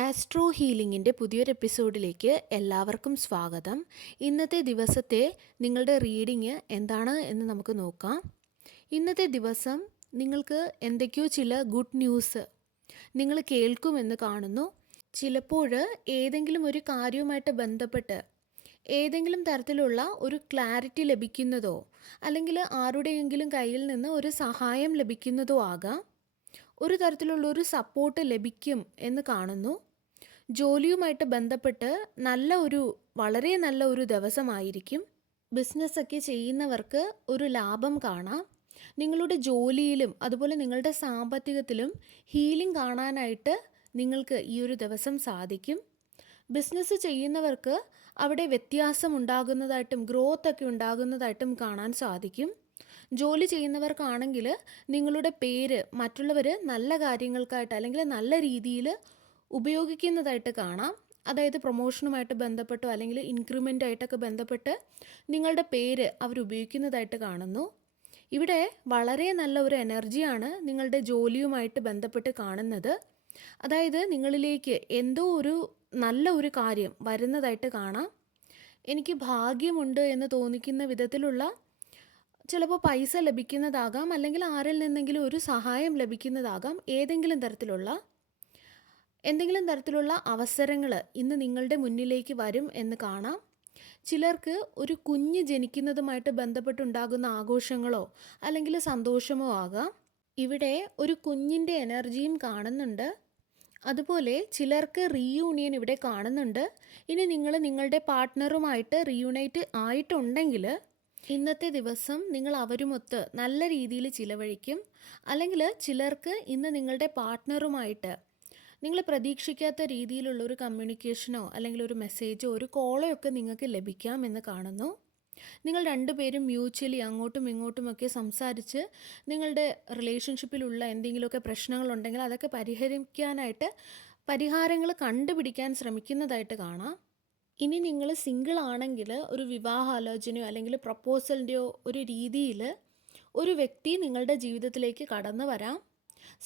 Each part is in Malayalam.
ആസ്ട്രോ ഹീലിംഗിൻ്റെ പുതിയൊരു എപ്പിസോഡിലേക്ക് എല്ലാവർക്കും സ്വാഗതം. ഇന്നത്തെ ദിവസത്തെ നിങ്ങളുടെ റീഡിങ് എന്താണ് എന്ന് നമുക്ക് നോക്കാം. ഇന്നത്തെ ദിവസം നിങ്ങൾക്ക് എന്തൊക്കെയോ ചില ഗുഡ് ന്യൂസ് നിങ്ങൾ കേൾക്കുമെന്ന് കാണുന്നു. ചിലപ്പോൾ ഏതെങ്കിലും ഒരു കാര്യവുമായിട്ട് ബന്ധപ്പെട്ട് ഏതെങ്കിലും തരത്തിലുള്ള ഒരു ക്ലാരിറ്റി ലഭിക്കുന്നതോ അല്ലെങ്കിൽ ആരുടെയെങ്കിലും കയ്യിൽ നിന്ന് ഒരു സഹായം ലഭിക്കുന്നതോ ആകാം. ഒരു തരത്തിലുള്ളൊരു സപ്പോർട്ട് ലഭിക്കും എന്ന് കാണുന്നു. ജോലിയുമായിട്ട് ബന്ധപ്പെട്ട് വളരെ നല്ല ഒരു ദിവസമായിരിക്കും. ബിസിനസ്സൊക്കെ ചെയ്യുന്നവർക്ക് ഒരു ലാഭം കാണാം. നിങ്ങളുടെ ജോലിയിലും അതുപോലെ നിങ്ങളുടെ സാമ്പത്തികത്തിലും ഹീലിംഗ് കാണാനായിട്ട് നിങ്ങൾക്ക് ഈ ഒരു ദിവസം സാധിക്കും. ബിസിനസ് ചെയ്യുന്നവർക്ക് അവിടെ വ്യത്യാസം ഉണ്ടാകുന്നതായിട്ടും ഗ്രോത്ത് ഒക്കെ ഉണ്ടാകുന്നതായിട്ടും കാണാൻ സാധിക്കും. ജോലി ചെയ്യുന്നവർക്കാണെങ്കിൽ നിങ്ങളുടെ പേര് മറ്റുള്ളവർ നല്ല കാര്യങ്ങൾക്കായിട്ട് അല്ലെങ്കിൽ നല്ല രീതിയിൽ ഉപയോഗിക്കുന്നതായിട്ട് കാണാം. അതായത് പ്രൊമോഷനുമായിട്ട് ബന്ധപ്പെട്ടോ അല്ലെങ്കിൽ ഇൻക്രിമെൻ്റ് ആയിട്ടൊക്കെ ബന്ധപ്പെട്ട് നിങ്ങളുടെ പേര് അവർ ഉപയോഗിക്കുന്നതായിട്ട് കാണുന്നു. ഇവിടെ വളരെ നല്ല ഒരു എനർജിയാണ് നിങ്ങളുടെ ജോലിയുമായിട്ട് ബന്ധപ്പെട്ട് കാണുന്നത്. അതായത് നിങ്ങളിലേക്ക് എന്തോ ഒരു നല്ല ഒരു കാര്യം വരുന്നതായിട്ട് കാണാം. എനിക്ക് ഭാഗ്യമുണ്ട് എന്ന് തോന്നിക്കുന്ന വിധത്തിലുള്ള ചിലപ്പോൾ പൈസ ലഭിക്കുന്നതാകാം, അല്ലെങ്കിൽ ആരിൽ നിന്നെങ്കിലും ഒരു സഹായം ലഭിക്കുന്നതാകാം. എന്തെങ്കിലും തരത്തിലുള്ള അവസരങ്ങൾ ഇന്ന് നിങ്ങളുടെ മുന്നിലേക്ക് വരും എന്ന് കാണാം. ചിലർക്ക് ഒരു കുഞ്ഞ് ജനിക്കുന്നതുമായിട്ട് ബന്ധപ്പെട്ടുണ്ടാകുന്ന ആഘോഷങ്ങളോ അല്ലെങ്കിൽ സന്തോഷമോ ആകാം. ഇവിടെ ഒരു കുഞ്ഞിൻ്റെ എനർജിയും കാണുന്നുണ്ട്. അതുപോലെ ചിലർക്ക് റീയൂണിയൻ ഇവിടെ കാണുന്നുണ്ട്. ഇനി നിങ്ങൾ നിങ്ങളുടെ പാർട്ട്ണറുമായിട്ട് റീയൂണൈറ്റ് ആയിട്ടുണ്ടെങ്കിൽ ഇന്നത്തെ ദിവസം നിങ്ങൾ അവരുമൊത്ത് നല്ല രീതിയിൽ ചിലവഴിക്കും. അല്ലെങ്കിൽ ചിലർക്ക് ഇന്ന് നിങ്ങളുടെ പാർട്ട്ണറുമായിട്ട് നിങ്ങൾ പ്രതീക്ഷിക്കാത്ത രീതിയിലുള്ളൊരു കമ്മ്യൂണിക്കേഷനോ അല്ലെങ്കിൽ ഒരു മെസ്സേജോ ഒരു കോളോ ഒക്കെ നിങ്ങൾക്ക് ലഭിക്കാം എന്ന് കാണുന്നു. നിങ്ങൾ രണ്ടുപേരും മ്യൂച്വലി അങ്ങോട്ടും ഇങ്ങോട്ടുമൊക്കെ സംസാരിച്ച് നിങ്ങളുടെ റിലേഷൻഷിപ്പിലുള്ള എന്തെങ്കിലുമൊക്കെ പ്രശ്നങ്ങളുണ്ടെങ്കിൽ അതൊക്കെ പരിഹരിക്കാനായിട്ട് പരിഹാരങ്ങൾ കണ്ടുപിടിക്കാൻ ശ്രമിക്കുന്നതായിട്ട് കാണാം. ഇനി നിങ്ങൾ സിംഗിൾ ആണെങ്കിൽ ഒരു വിവാഹാലോചനയോ അല്ലെങ്കിൽ പ്രപ്പോസലിൻ്റെയോ ഒരു രീതിയിൽ ഒരു വ്യക്തി നിങ്ങളുടെ ജീവിതത്തിലേക്ക് കടന്നു വരാം.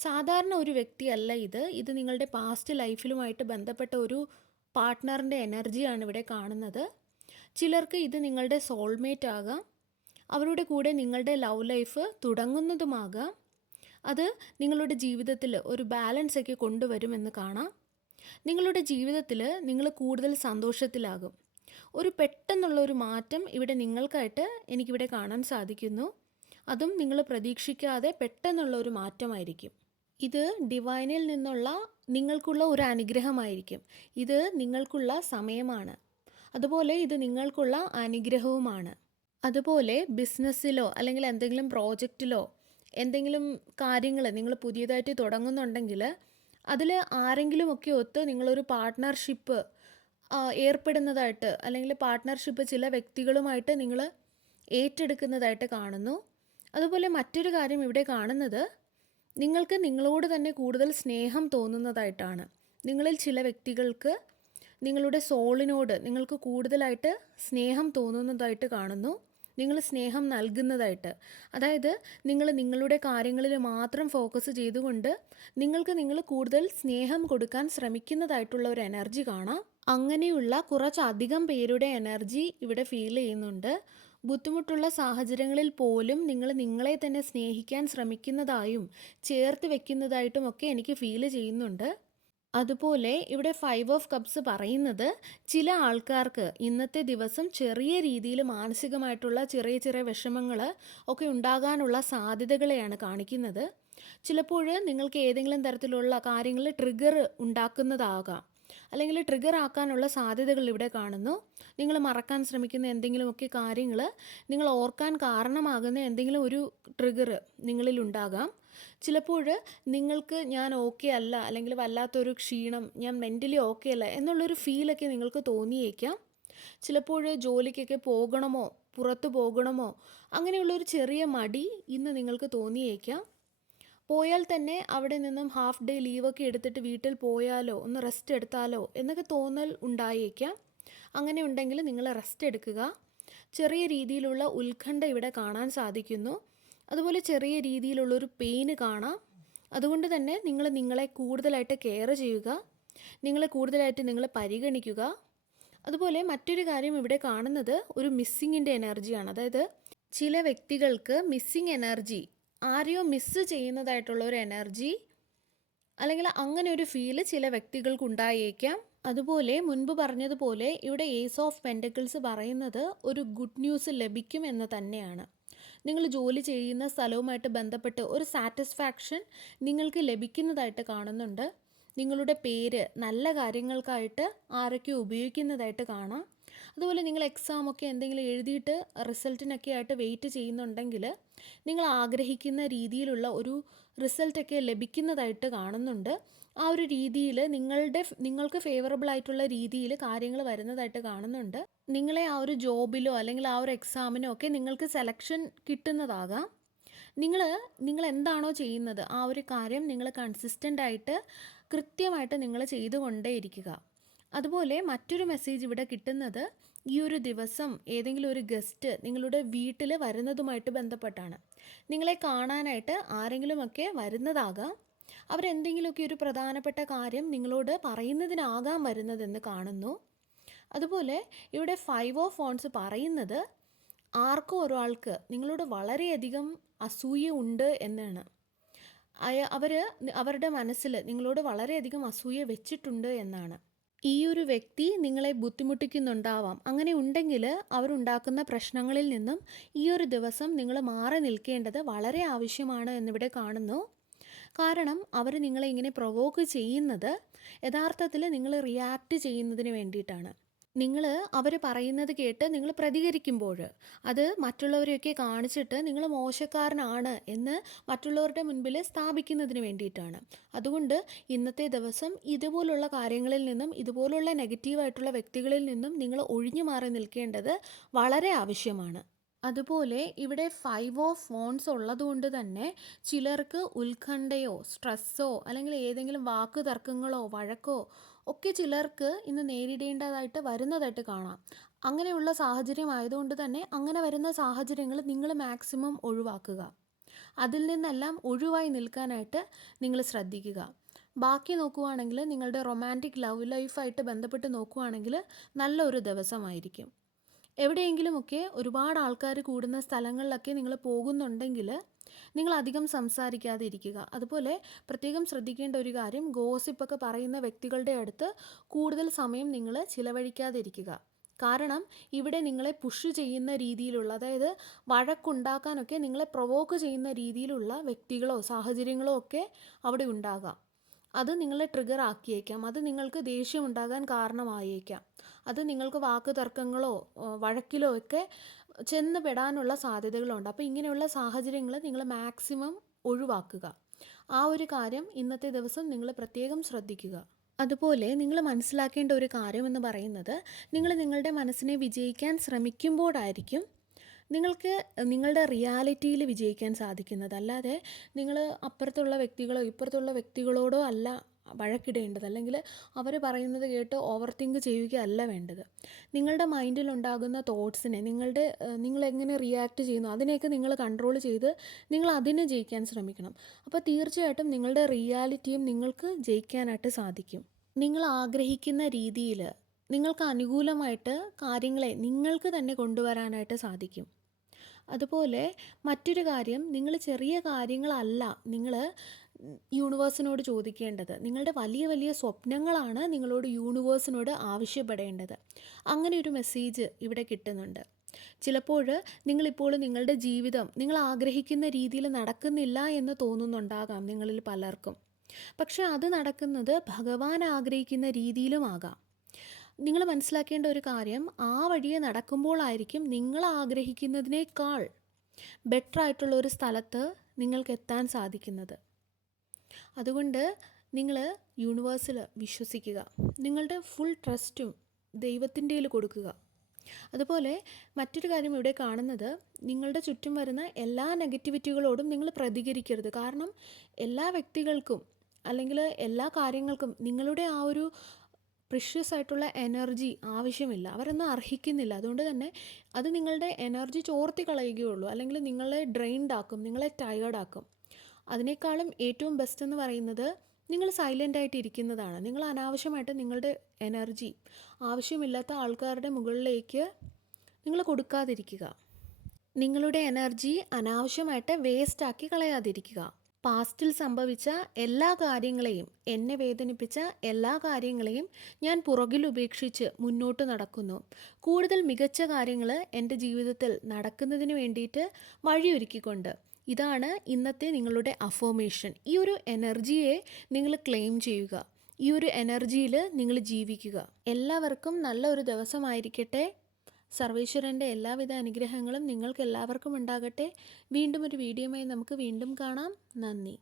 സാധാരണ ഒരു വ്യക്തിയല്ല ഇത് നിങ്ങളുടെ പാസ്റ്റ് ലൈഫിലുമായിട്ട് ബന്ധപ്പെട്ട ഒരു പാർട്ട്ണറിൻ്റെ എനർജിയാണ് ഇവിടെ കാണുന്നത്. ചിലർക്ക് ഇത് നിങ്ങളുടെ സോൾമേറ്റ് ആകാം. അവരുടെ കൂടെ നിങ്ങളുടെ ലവ് ലൈഫ് തുടങ്ങുന്നതുമാകാം. അത് നിങ്ങളുടെ ജീവിതത്തിൽ ഒരു ബാലൻസ് ഒക്കെ കൊണ്ടുവരുമെന്ന് കാണാം. നിങ്ങളുടെ ജീവിതത്തിൽ നിങ്ങൾ കൂടുതൽ സന്തോഷത്തിലാകും. ഒരു പെട്ടെന്നുള്ള ഒരു മാറ്റം ഇവിടെ നിങ്ങൾക്കായിട്ട് എനിക്കിവിടെ കാണാൻ സാധിക്കുന്നു. അതും നിങ്ങൾ പ്രതീക്ഷിക്കാതെ പെട്ടെന്നുള്ള ഒരു മാറ്റമായിരിക്കും. ഇത് ഡിവൈനിൽ നിന്നുള്ള നിങ്ങൾക്കുള്ള ഒരു അനുഗ്രഹമായിരിക്കും. ഇത് നിങ്ങൾക്കുള്ള സമയമാണ്. അതുപോലെ ഇത് നിങ്ങൾക്കുള്ള അനുഗ്രഹവുമാണ്. അതുപോലെ ബിസിനസ്സിലോ അല്ലെങ്കിൽ എന്തെങ്കിലും പ്രോജക്റ്റിലോ എന്തെങ്കിലും കാര്യങ്ങൾ നിങ്ങൾ പുതിയതായിട്ട് തുടങ്ങുന്നുണ്ടെങ്കിൽ അതിൽ ആരെങ്കിലുമൊക്കെ ഒത്ത് നിങ്ങളൊരു പാർട്ട്ണർഷിപ്പ് ഏർപ്പെടുന്നതായിട്ട് അല്ലെങ്കിൽ പാർട്ട്ണർഷിപ്പ് ചില വ്യക്തികളുമായിട്ട് നിങ്ങൾ ഏറ്റെടുക്കുന്നതായിട്ട് കാണുന്നു. അതുപോലെ മറ്റൊരു കാര്യം ഇവിടെ കാണുന്നത് നിങ്ങൾക്ക് നിങ്ങളോട് തന്നെ കൂടുതൽ സ്നേഹം തോന്നുന്നതായിട്ടാണ്. നിങ്ങളിൽ ചില വ്യക്തികൾക്ക് നിങ്ങളുടെ സോളിനോട് നിങ്ങൾക്ക് കൂടുതലായിട്ട് സ്നേഹം തോന്നുന്നതായിട്ട് കാണുന്നു. നിങ്ങൾ സ്നേഹം നൽകുന്നതായിട്ട്, അതായത് നിങ്ങൾ നിങ്ങളുടെ കാര്യങ്ങളിൽ മാത്രം ഫോക്കസ് ചെയ്തുകൊണ്ട് നിങ്ങൾ കൂടുതൽ സ്നേഹം കൊടുക്കാൻ ശ്രമിക്കുന്നതായിട്ടുള്ള ഒരു എനർജി കാണാം. അങ്ങനെയുള്ള കുറച്ചധികം പേരുടെ എനർജി ഇവിടെ ഫീൽ ചെയ്യുന്നുണ്ട്. ബുദ്ധിമുട്ടുള്ള സാഹചര്യങ്ങളിൽ പോലും നിങ്ങൾ നിങ്ങളെ തന്നെ സ്നേഹിക്കാൻ ശ്രമിക്കുന്നതായും ചേർത്ത് വെക്കുന്നതായിട്ടും ഒക്കെ എനിക്ക് ഫീൽ ചെയ്യുന്നുണ്ട്. അതുപോലെ ഇവിടെ 5 ഓഫ് കപ്സ് പറയുന്നത് ചില ആൾക്കാർക്ക് ഇന്നത്തെ ദിവസം ചെറിയ രീതിയിൽ മാനസികമായിട്ടുള്ള ചെറിയ ചെറിയ വിഷമങ്ങൾ ഒക്കെ ഉണ്ടാകാനുള്ള സാധ്യതകളെയാണ് കാണിക്കുന്നത്. ചിലപ്പോൾ നിങ്ങൾക്ക് ഏതെങ്കിലും തരത്തിലുള്ള കാര്യങ്ങൾ ട്രിഗർ ഉണ്ടാക്കുന്നതാകാം, അല്ലെങ്കിൽ ട്രിഗർ ആക്കാനുള്ള സാധ്യതകൾ ഇവിടെ കാണുന്നു. നിങ്ങൾ മറക്കാൻ ശ്രമിക്കുന്ന എന്തെങ്കിലുമൊക്കെ കാര്യങ്ങൾ നിങ്ങൾ ഓർക്കാൻ കാരണമാകുന്ന എന്തെങ്കിലും ഒരു ട്രിഗർ നിങ്ങളിൽ ഉണ്ടാകാം. ചിലപ്പോൾ നിങ്ങൾക്ക് ഞാൻ ഓക്കെ അല്ല, അല്ലെങ്കിൽ വല്ലാത്തൊരു ക്ഷീണം, ഞാൻ മെൻ്റലി ഓക്കെ അല്ല എന്നുള്ളൊരു ഫീലൊക്കെ നിങ്ങൾക്ക് തോന്നിയേക്കാം. ചിലപ്പോൾ ജോലിക്കൊക്കെ പോകണമോ പുറത്തു പോകണമോ അങ്ങനെയുള്ളൊരു ചെറിയ മടി ഇന്ന് നിങ്ങൾക്ക് തോന്നിയേക്കാം. പോയാൽ തന്നെ അവിടെ നിന്നും ഹാഫ് ഡേ ലീവൊക്കെ എടുത്തിട്ട് വീട്ടിൽ പോയാലോ ഒന്ന് റെസ്റ്റ് എടുത്താലോ എന്നൊക്കെ തോന്നൽ ഉണ്ടായേക്കാം. അങ്ങനെ ഉണ്ടെങ്കിൽ നിങ്ങൾ റെസ്റ്റ് എടുക്കുക. ചെറിയ രീതിയിലുള്ള ഉത്കണ്ഠ ഇവിടെ കാണാൻ സാധിക്കുന്നു. അതുപോലെ ചെറിയ രീതിയിലുള്ളൊരു പെയിന് കാണാം. അതുകൊണ്ട് തന്നെ നിങ്ങൾ നിങ്ങളെ കൂടുതലായിട്ട് കെയർ ചെയ്യുക. നിങ്ങളെ കൂടുതലായിട്ട് നിങ്ങൾ പരിഗണിക്കുക. അതുപോലെ മറ്റൊരു കാര്യം ഇവിടെ കാണുന്നത് ഒരു മിസ്സിങ്ങിൻ്റെ എനർജിയാണ്. അതായത് ചില വ്യക്തികൾക്ക് മിസ്സിങ് എനർജി, ആരെയോ മിസ്സ് ചെയ്യുന്നതായിട്ടുള്ള ഒരു എനർജി അല്ലെങ്കിൽ അങ്ങനെ ഒരു ഫീല് ചില വ്യക്തികൾക്ക് ഉണ്ടായേക്കാം. അതുപോലെ മുൻപ് പറഞ്ഞതുപോലെ ഇവിടെ ഏസ് ഓഫ് പെൻറ്റക്കിൾസ് പറയുന്നത് ഒരു ഗുഡ് ന്യൂസ് ലഭിക്കും എന്ന് തന്നെയാണ്. നിങ്ങൾ ജോലി ചെയ്യുന്ന സ്ഥലവുമായിട്ട് ബന്ധപ്പെട്ട് ഒരു സാറ്റിസ്ഫാക്ഷൻ നിങ്ങൾക്ക് ലഭിക്കുന്നതായിട്ട് കാണുന്നുണ്ട്. നിങ്ങളുടെ പേര് നല്ല കാര്യങ്ങൾക്കായിട്ട് ആരൊക്കെ ഉപയോഗിക്കുന്നതായിട്ട് കാണാം. അതുപോലെ നിങ്ങൾ എക്സാമൊക്കെ എന്തെങ്കിലും എഴുതിയിട്ട് റിസൾട്ടിനൊക്കെ ആയിട്ട് വെയിറ്റ് ചെയ്യുന്നുണ്ടെങ്കിൽ നിങ്ങൾ ആഗ്രഹിക്കുന്ന രീതിയിലുള്ള ഒരു റിസൾട്ടൊക്കെ ലഭിക്കുന്നതായിട്ട് കാണുന്നുണ്ട്. ആ ഒരു രീതിയിൽ നിങ്ങൾക്ക് ഫേവറബിൾ ആയിട്ടുള്ള രീതിയിൽ കാര്യങ്ങൾ വരുന്നതായിട്ട് കാണുന്നുണ്ട്. നിങ്ങളെ ആ ഒരു ജോബിലോ അല്ലെങ്കിൽ ആ ഒരു എക്സാമിനോ ഒക്കെ നിങ്ങൾക്ക് സെലക്ഷൻ കിട്ടുന്നതാകാം. നിങ്ങൾ എന്താണോ ചെയ്യുന്നത് ആ ഒരു കാര്യം നിങ്ങൾ കൺസിസ്റ്റൻ്റ് ആയിട്ട് കൃത്യമായിട്ട് നിങ്ങൾ ചെയ്തുകൊണ്ടേയിരിക്കുക. അതുപോലെ മറ്റൊരു മെസ്സേജ് ഇവിടെ കിട്ടുന്നത് ഈ ഒരു ദിവസം ഏതെങ്കിലും ഒരു ഗസ്റ്റ് നിങ്ങളുടെ വീട്ടിൽ വരുന്നതുമായിട്ട് ബന്ധപ്പെട്ടാണ്. നിങ്ങളെ കാണാനായിട്ട് ആരെങ്കിലുമൊക്കെ വരുന്നതാകാം. അവരെന്തെങ്കിലുമൊക്കെ ഒരു പ്രധാനപ്പെട്ട കാര്യം നിങ്ങളോട് പറയുന്നതിനാകാം വരുന്നതെന്ന് കാണുന്നു. അതുപോലെ ഇവിടെ 5 ഓഫ് വോൺസ് പറയുന്നത് ആർക്കോ ഒരാൾക്ക് നിങ്ങളോട് വളരെയധികം അസൂയ ഉണ്ട് എന്നാണ്. അവരുടെ മനസ്സിൽ നിങ്ങളോട് വളരെയധികം അസൂയ വെച്ചിട്ടുണ്ട് എന്നാണ്. ഈ ഒരു വ്യക്തി നിങ്ങളെ ബുദ്ധിമുട്ടിക്കുന്നുണ്ടാവാം. അങ്ങനെ ഉണ്ടെങ്കിൽ അവരുണ്ടാക്കുന്ന പ്രശ്നങ്ങളിൽ നിന്നും ഈ ഒരു ദിവസം നിങ്ങൾ മാറി നിൽക്കേണ്ടത് വളരെ ആവശ്യമാണ് എന്നിവിടെ കാണുന്നു. കാരണം അവർ നിങ്ങളെ ഇങ്ങനെ പ്രൊവോക്ക് ചെയ്യുന്നത് യഥാർത്ഥത്തിൽ നിങ്ങൾ റിയാക്ട് ചെയ്യുന്നതിന് വേണ്ടിയിട്ടാണ്. നിങ്ങൾ അവർ പറയുന്നത് കേട്ട് നിങ്ങൾ പ്രതികരിക്കുമ്പോൾ അത് മറ്റുള്ളവരെയൊക്കെ കാണിച്ചിട്ട് നിങ്ങൾ മോശക്കാരനാണ് എന്ന് മറ്റുള്ളവരുടെ മുൻപിൽ സ്ഥാപിക്കുന്നതിന് വേണ്ടിയിട്ടാണ്. അതുകൊണ്ട് ഇന്നത്തെ ദിവസം ഇതുപോലുള്ള കാര്യങ്ങളിൽ നിന്നും ഇതുപോലുള്ള നെഗറ്റീവായിട്ടുള്ള വ്യക്തികളിൽ നിന്നും നിങ്ങൾ ഒഴിഞ്ഞു മാറി നിൽക്കേണ്ടത് വളരെ ആവശ്യമാണ്. അതുപോലെ ഇവിടെ 5 ഓഫ് വോൺസ് ഉള്ളതുകൊണ്ട് തന്നെ ചിലർക്ക് ഉത്കണ്ഠയോ സ്ട്രെസ്സോ അല്ലെങ്കിൽ ഏതെങ്കിലും വാക്ക് തർക്കങ്ങളോ വഴക്കോ ഒക്കെ ചിലർക്ക് ഇന്ന് നേരിടേണ്ടതായിട്ട് വരുന്നതായിട്ട് കാണാം. അങ്ങനെയുള്ള സാഹചര്യം ആയതുകൊണ്ട് തന്നെ അങ്ങനെ വരുന്ന സാഹചര്യങ്ങൾ നിങ്ങൾ മാക്സിമം ഒഴിവാക്കുക. അതിൽ നിന്നെല്ലാം ഒഴിവായി നിൽക്കാനായിട്ട് നിങ്ങൾ ശ്രദ്ധിക്കുക. ബാക്കി നോക്കുകയാണെങ്കിൽ നിങ്ങളുടെ റൊമാൻറ്റിക് ലവ് ലൈഫായിട്ട് ബന്ധപ്പെട്ട് നോക്കുകയാണെങ്കിൽ നല്ലൊരു ദിവസമായിരിക്കും. എവിടെയെങ്കിലുമൊക്കെ ഒരുപാട് ആൾക്കാർ കൂടുന്ന സ്ഥലങ്ങളിലൊക്കെ നിങ്ങൾ പോകുന്നുണ്ടെങ്കിൽ നിങ്ങൾ അധികം സംസാരിക്കാതെ ഇരിക്കുക. അതുപോലെ പ്രത്യേകം ശ്രദ്ധിക്കേണ്ട ഒരു കാര്യം, ഗോസിപ്പൊക്കെ പറയുന്ന വ്യക്തികളുടെ അടുത്ത് കൂടുതൽ സമയം നിങ്ങൾ ചിലവഴിക്കാതെ ഇരിക്കുക. കാരണം ഇവിടെ നിങ്ങളെ പുഷ് ചെയ്യുന്ന രീതിയിലുള്ള, അതായത് വഴക്കുണ്ടാക്കാനൊക്കെ നിങ്ങളെ പ്രൊവോക്ക് ചെയ്യുന്ന രീതിയിലുള്ള വ്യക്തികളോ സാഹചര്യങ്ങളോ ഒക്കെ അവിടെ ഉണ്ടാകാം. അത് നിങ്ങളെ ട്രിഗർ ആക്കിയേക്കാം. അത് നിങ്ങൾക്ക് ദേഷ്യം ഉണ്ടാകാൻ കാരണമായേക്കാം. അത് നിങ്ങൾക്ക് വാക്ക് തർക്കങ്ങളോ വഴക്കിലോ ഒക്കെ ചെന്ന് പെടാനുള്ള സാധ്യതകളുണ്ട്. അപ്പോൾ ഇങ്ങനെയുള്ള സാഹചര്യങ്ങൾ നിങ്ങൾ മാക്സിമം ഒഴിവാക്കുക. ആ ഒരു കാര്യം ഇന്നത്തെ ദിവസം നിങ്ങൾ പ്രത്യേകം ശ്രദ്ധിക്കുക. അതുപോലെ നിങ്ങൾ മനസ്സിലാക്കേണ്ട ഒരു കാര്യം എന്ന് പറയുന്നത്, നിങ്ങൾ നിങ്ങളുടെ മനസ്സിനെ വിജയിക്കാൻ ശ്രമിക്കുമ്പോഴായിരിക്കും നിങ്ങൾക്ക് നിങ്ങളുടെ റിയാലിറ്റിയിൽ വിജയിക്കാൻ സാധിക്കുന്നത്. അല്ലാതെ നിങ്ങൾ അപ്പുറത്തുള്ള വ്യക്തികളോ ഇപ്പുറത്തുള്ള വ്യക്തികളോടോ അല്ല വഴക്കിടേണ്ടത്, അല്ലെങ്കിൽ അവർ പറയുന്നത് കേട്ട് ഓവർ തിങ്ക് ചെയ്യുകയല്ല വേണ്ടത്. നിങ്ങളുടെ മൈൻഡിലുണ്ടാകുന്ന തോട്ട്സിനെ നിങ്ങളെങ്ങനെ റിയാക്ട് ചെയ്യുന്നു അതിനെയൊക്കെ നിങ്ങൾ കൺട്രോൾ ചെയ്ത് നിങ്ങൾ അതിനെ ജയിക്കാൻ ശ്രമിക്കണം. അപ്പോൾ തീർച്ചയായിട്ടും നിങ്ങളുടെ റിയാലിറ്റിയും നിങ്ങൾക്ക് ജയിക്കാനായിട്ട് സാധിക്കും. നിങ്ങൾ ആഗ്രഹിക്കുന്ന രീതിയിൽ നിങ്ങൾക്ക് അനുകൂലമായിട്ട് കാര്യങ്ങളെ നിങ്ങൾക്ക് തന്നെ കൊണ്ടുവരാനായിട്ട് സാധിക്കും. അതുപോലെ മറ്റൊരു കാര്യം, നിങ്ങൾ ചെറിയ കാര്യങ്ങളല്ല നിങ്ങൾ യൂണിവേഴ്സിനോട് ചോദിക്കേണ്ടത്. നിങ്ങളുടെ വലിയ വലിയ സ്വപ്നങ്ങളാണ് നിങ്ങളോട് യൂണിവേഴ്സിനോട് ആവശ്യപ്പെടേണ്ടത്. അങ്ങനെ ഒരു മെസ്സേജ് ഇവിടെ കിട്ടുന്നുണ്ട്. ചിലപ്പോൾ നിങ്ങളിപ്പോൾ നിങ്ങളുടെ ജീവിതം നിങ്ങൾ ആഗ്രഹിക്കുന്ന രീതിയിൽ നടക്കുന്നില്ല എന്ന് തോന്നുന്നുണ്ടാകാം നിങ്ങളിൽ പലർക്കും. പക്ഷെ അത് നടക്കുന്നത് ഭഗവാൻ ആഗ്രഹിക്കുന്ന രീതിയിലുമാകാം. നിങ്ങൾ മനസ്സിലാക്കേണ്ട ഒരു കാര്യം, ആ വഴിയെ നടക്കുമ്പോഴായിരിക്കും നിങ്ങൾ ആഗ്രഹിക്കുന്നതിനേക്കാൾ ബെറ്റർ ആയിട്ടുള്ള ഒരു സ്ഥലത്ത് നിങ്ങൾക്ക് എത്താൻ സാധിക്കുന്നത്. അതുകൊണ്ട് നിങ്ങൾ യൂണിവേഴ്സിൽ വിശ്വസിക്കുക. നിങ്ങളുടെ ഫുൾ ട്രസ്റ്റും ദൈവത്തിൻ്റെ കൊടുക്കുക. അതുപോലെ മറ്റൊരു കാര്യം ഇവിടെ കാണുന്നത്, നിങ്ങളുടെ ചുറ്റും വരുന്ന എല്ലാ നെഗറ്റിവിറ്റികളോടും നിങ്ങൾ പ്രതികരിക്കരുത്. കാരണം എല്ലാ വ്യക്തികൾക്കും അല്ലെങ്കിൽ എല്ലാ കാര്യങ്ങൾക്കും നിങ്ങളുടെ ആ ഒരു പ്രിഷ്യസ് ആയിട്ടുള്ള എനർജി ആവശ്യമില്ല. അവരൊന്നും അർഹിക്കുന്നില്ല. അതുകൊണ്ട് തന്നെ അത് നിങ്ങളുടെ എനർജി ചോർത്തി കളയുകയുള്ളൂ, അല്ലെങ്കിൽ നിങ്ങളെ ഡ്രെയിൻഡ് ആക്കും, നിങ്ങളെ ടയേർഡാക്കും. അതിനേക്കാളും ഏറ്റവും ബെസ്റ്റ് എന്ന് പറയുന്നത് നിങ്ങൾ സൈലൻ്റ് ആയിട്ട് ഇരിക്കുന്നതാണ്. നിങ്ങൾ അനാവശ്യമായിട്ട് നിങ്ങളുടെ എനർജി ആവശ്യമില്ലാത്ത ആൾക്കാരുടെ മുകളിലേക്ക് നിങ്ങൾ കൊടുക്കാതിരിക്കുക. നിങ്ങളുടെ എനർജി അനാവശ്യമായിട്ട് വേസ്റ്റാക്കി കളയാതിരിക്കുക. പാസ്റ്റിൽ സംഭവിച്ച എല്ലാ കാര്യങ്ങളെയും, എന്നെ വേദനിപ്പിച്ച എല്ലാ കാര്യങ്ങളെയും ഞാൻ പുറകിൽ ഉപേക്ഷിച്ച് മുന്നോട്ട് നടക്കുന്നു. കൂടുതൽ മികച്ച കാര്യങ്ങൾ എൻ്റെ ജീവിതത്തിൽ നടക്കുന്നതിന് വേണ്ടിയിട്ട് വഴിയൊരുക്കിക്കൊണ്ട്. ഇതാണ് ഇന്നത്തെ നിങ്ങളുടെ അഫർമേഷൻ. ഈ ഒരു എനർജിയെ നിങ്ങൾ ക്ലെയിം ചെയ്യുക. ഈ ഒരു എനർജിയിൽ നിങ്ങൾ ജീവിക്കുക. എല്ലാവർക്കും നല്ല ഒരു ദിവസമായിരിക്കട്ടെ. സർവേശ്വരൻ്റെ എല്ലാവിധ അനുഗ്രഹങ്ങളും നിങ്ങൾക്ക് എല്ലാവർക്കും ഉണ്ടാകട്ടെ. വീണ്ടും ഒരു വീഡിയോയുമായി നമുക്ക് വീണ്ടും കാണാം. നന്ദി.